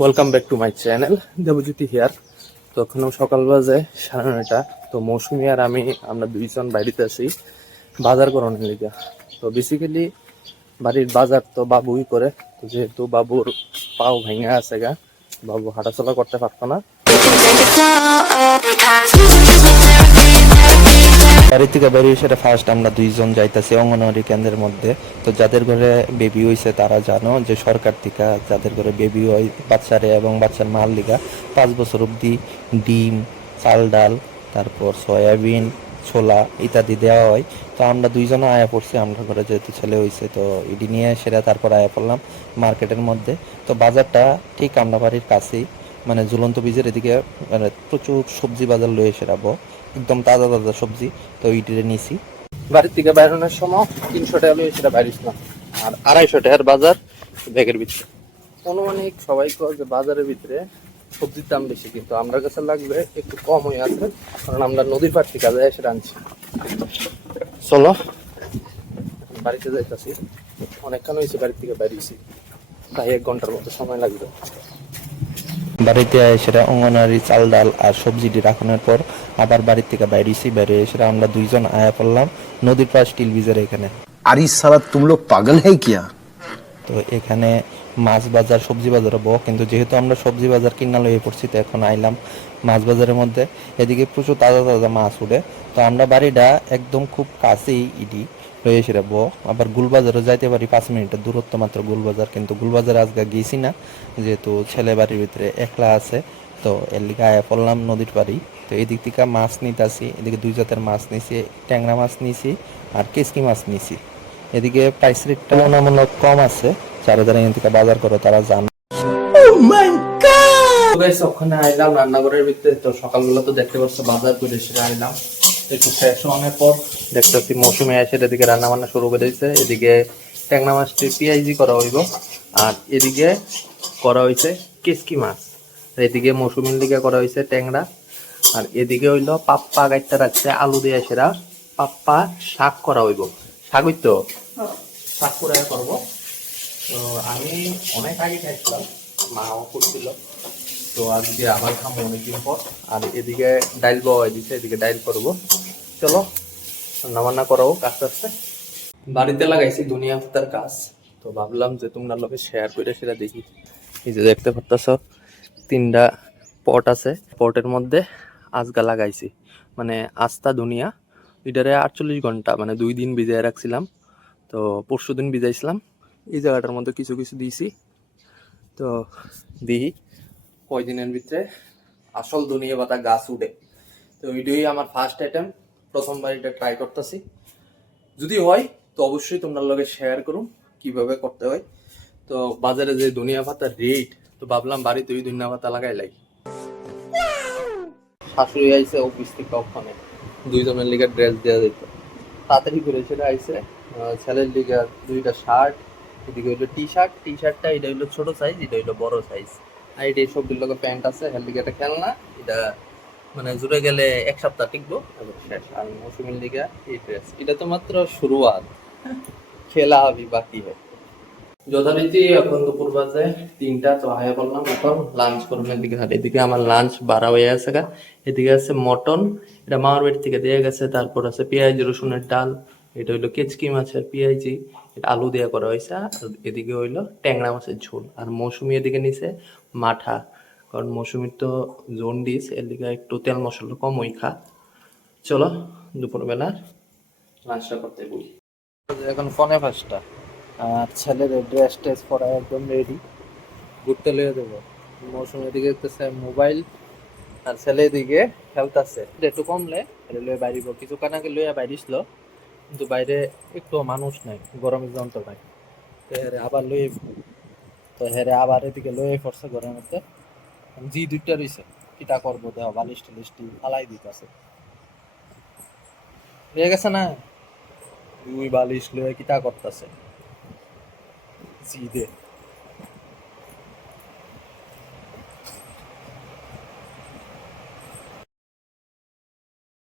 Welcome back to my channel Debjyoti here. তো এখন সকাল বাজে 9:30। তো মৌসুমি আর আমরা দুইজন বাড়িতে আছি বাজার করানোর লিগা। তো বেসিক্যালি বাড়ির বাজার তো বাবুই করে। তো যেহেতু বাবুর পাও ভেঙে আছে গা, বাবু হাঁটাচলা করতে পারতো না। বাড়ি থেকে বেরিয়ে সেটা ফার্স্ট আমরা দুইজন যাইতেছি অঙ্গনওয়াড়ি কেন্দ্রের মধ্যে। তো যাদের ঘরে বেবি হয়েছে তারা জানো যে সরকার থেকে যাদের ঘরে বেবি হয় বাচ্চারে এবং বাচ্চার মাল লিগা 5 বছর অবধি ডিম, চাল ডাল, তারপর সয়াবিন, ছোলা ইত্যাদি দেওয়া হয়। তো আমরা দুইজনে আয়া পড়ছি, আমরা ঘরে যেহেতু ছেলে হয়েছে তো ইডি নিয়ে সেটা তারপর আয়া পড়লাম মার্কেটের মধ্যে। তো বাজারটা ঠিক আমরা বাড়ির কাছেই, মানে ঝুলন্ত বীজের এদিকে, মানে প্রচুর সবজি বাজার লয়ে সেরাবো, একদম তাজা তাজা সবজি। তো ইটিরে নিছি বাড়ির থেকে বেরোনোর সময় 300 টাকা লয়ে সেটা বাইরেছিলাম, আর 250 টাকার বাজার ব্যাগের ভিতরে। অনুমানিক সবাই কয় যে বাজারের ভিতরে সবজির দাম বেশি, কিন্তু আমার কাছে লাগবে একটু কম হয়ে আছে, কারণ আমরা নদীর পাড় থেকে যায় সেটা আনছি। চলো বাড়িতে যাইতেছি, অনেকক্ষণ হয়েছে বাড়ির থেকে বেরিয়েছি, তাই 1 ঘন্টার মতো সময় লাগবে। বাড়িতে সেটা অঙ্গনারী চাল ডাল আর সবজিটি রাখানোর পর আবার বাড়ির থেকে বাইরেছি, বাইরে সেটা আমরা দুইজন আয়া পড়লাম নদীর পাশ স্টিল ব্রিজের এখানে। अरे साला तुम लोग पागल है क्या? তো এখানে মাছ বাজার সবজি বাজার হবো, কিন্তু যেহেতু আমরা সবজি বাজার কিনা লয়ে পড়ছি তো এখন আইলাম মাছ বাজারের মধ্যে। এদিকে প্রচুর তাজা তাজা মাছ উঠে। তো আমরা বাড়িটা একদম খুব কাছেই ইডি লয়ে এসে রাখবো। আবার গুলবাজারও যাইতে পারি, 5 মিনিটের দূরত্ব মাত্র গুলবাজার, কিন্তু গুলবাজারে আজকে গেছি না, যেহেতু ছেলে বাড়ির ভিতরে একলা আছে। তো এর লিগে আয়া পড়লাম নদীর পাড়ি। তো এদিক থেকে মাছ নিতেছি, এদিকে 2 জাতের মাছ নিছি, ট্যাংরা মাছ নিছি আর কেসকি মাছ নিছি। এদিকে প্রাইস রেটটা তুলনামূলক কম আছে, যারা যারা এখান থেকে বাজার করে তারা জানে। ওখানে আইলাম রান্নাঘরের ভিতরে। তো সকালবেলা তো দেখতে পাচ্ছ বাজার করে সেটা আইলাম, একটু ফ্রেশ হওয়ার পর দেখতেছি মৌসুমে এসে এদিকে রান্না বান্না শুরু করে দিয়েছে। এদিকে ট্যাংরা মাছটি পেঁয়াজি করা হইব, আর এদিকে করা হয়েছে কেসকি মাছ, এদিকে মৌসুমীর দিকে করা হয়েছে ট্যাংরা, আর এদিকে হইলো পাপ্পা গাইতে রাখছে আলু দিয়ে সেরা পাপ্পা শাক করা হইব। শাক হইতো শাক করে করবো। তো আমি অনেক আগে খাইছিলাম, মাও করছিল, তো আজকে আবার খাবো অনেকদিন পর। আর এদিকে ডাইল বয় দিচ্ছে, এদিকে ডাইল করবো। চলো রান্না বান্না করাও আস্তে আস্তে। বাড়িতে লাগাইছি দুনিয়া পাতার গাছ, তো ভাবলাম যে তোমরা লোকে শেয়ার করে সেটা দেখি। এই যে দেখতে পাচ্ছ 3টা পট আছে, পটের মধ্যে আজগা লাগাইছি, মানে আস্তা দুনিয়া। এটারে 48 ঘন্টা মানে 2 দিন ভিজাই রাখছিলাম। তো পরশু দিন ভিজাইছিলাম। এই জায়গাটার মধ্যে কিছু কিছু দিয়েছি, তো দিই কয়দিনের ভিতরে আসল দুনিয়া পাতা গাছ উঠে। তো এটাই আমার ফার্স্ট আইটেম, প্রথমবার এটা ট্রাই করতেছি। যদি হয় তো অবশ্যই তোমরা লগে শেয়ার করুন কিভাবে করতে হয়। তো বাজারে যে ধনিয়া পাতার রেট, তো ভাবলাম বাড়িতে ওই ধনিয়া পাতা লাগাই লাই। শাশুড়ি আইসে অফিস থেকে, ওখানে দুইজনের লিগে ড্রেস দেওয়া যেত, তাড়াতাড়ি করে সেটা আইসে। ছেলের লিগে 2টা শার্ট, এদিকে হইলো টি শার্ট, টি শার্টটা এটা হইলো ছোট সাইজ, এটা হইলো বড় সাইজ। আর এটা সবগুলোর লগে প্যান্ট আছে, হের লিগে একটা খেলনা, এটা মানে জুড়ে গেলে 1 সপ্তাহ টিকবো তারপর শেষ। আর মৌসুমীর লিগে এই ড্রেস, এটা তো মাত্র শুরুয়াত, খেলা আবি বাকি হয়। যথারীতি এখন দুপুর বাজে 3টা। তো আয়া বললাম এখন লাঞ্চ করবো এদিকে। আর এদিকে আমার লাঞ্চ 12 হয়ে আছে গা। এদিকে আছে মটন, এটা মামার বাড়ি থেকে দিয়ে গেছে। তারপর আছে পেঁয়াজি রসুনের ডাল, এটা হইলো কেচকি মাছের পেঁয়াজি, এটা আলু দিয়ে করা হয়েছে। আর এদিকে হইলো ট্যাংরা মাছের ঝোল। আর মৌসুমি এদিকে নিছে মাঠা, কারণ মৌসুমির তো জন্ডিস, এর দিকে একটু তেল মশলা কম ওই খা। চলো দুপুরবেলা লাঞ্চটা করতে বলি। এখন ফোনে 5টা, আর ছেলের ড্রেস টেস পরা একদম রেডি, ঘুরতে লইয়া দেবো। মৌসুমের দিকে দেখতেছে মোবাইল, আর ছেলে দিকে খেলতেছে। একটু কমলে এটা লইয়া বাইরিব, কিছুক্ষণ আগে লইয়া বাইরিছিল, কিন্তু বাইরে একটু মানুষ নাই, গরমের যন্ত্র নাই। তো হেরে আবার লইয়ে, তো হেরে আবার এদিকে লইয়ে পড়ছে ঘরের মধ্যে। জি 2টা রইছে, কিটা করবো দেওয়া বালিশ টালিশটি ফালাই দিতেছে, লইয়া গেছে না 2 বালিশ লইয়া কিটা করতেছে জি দে।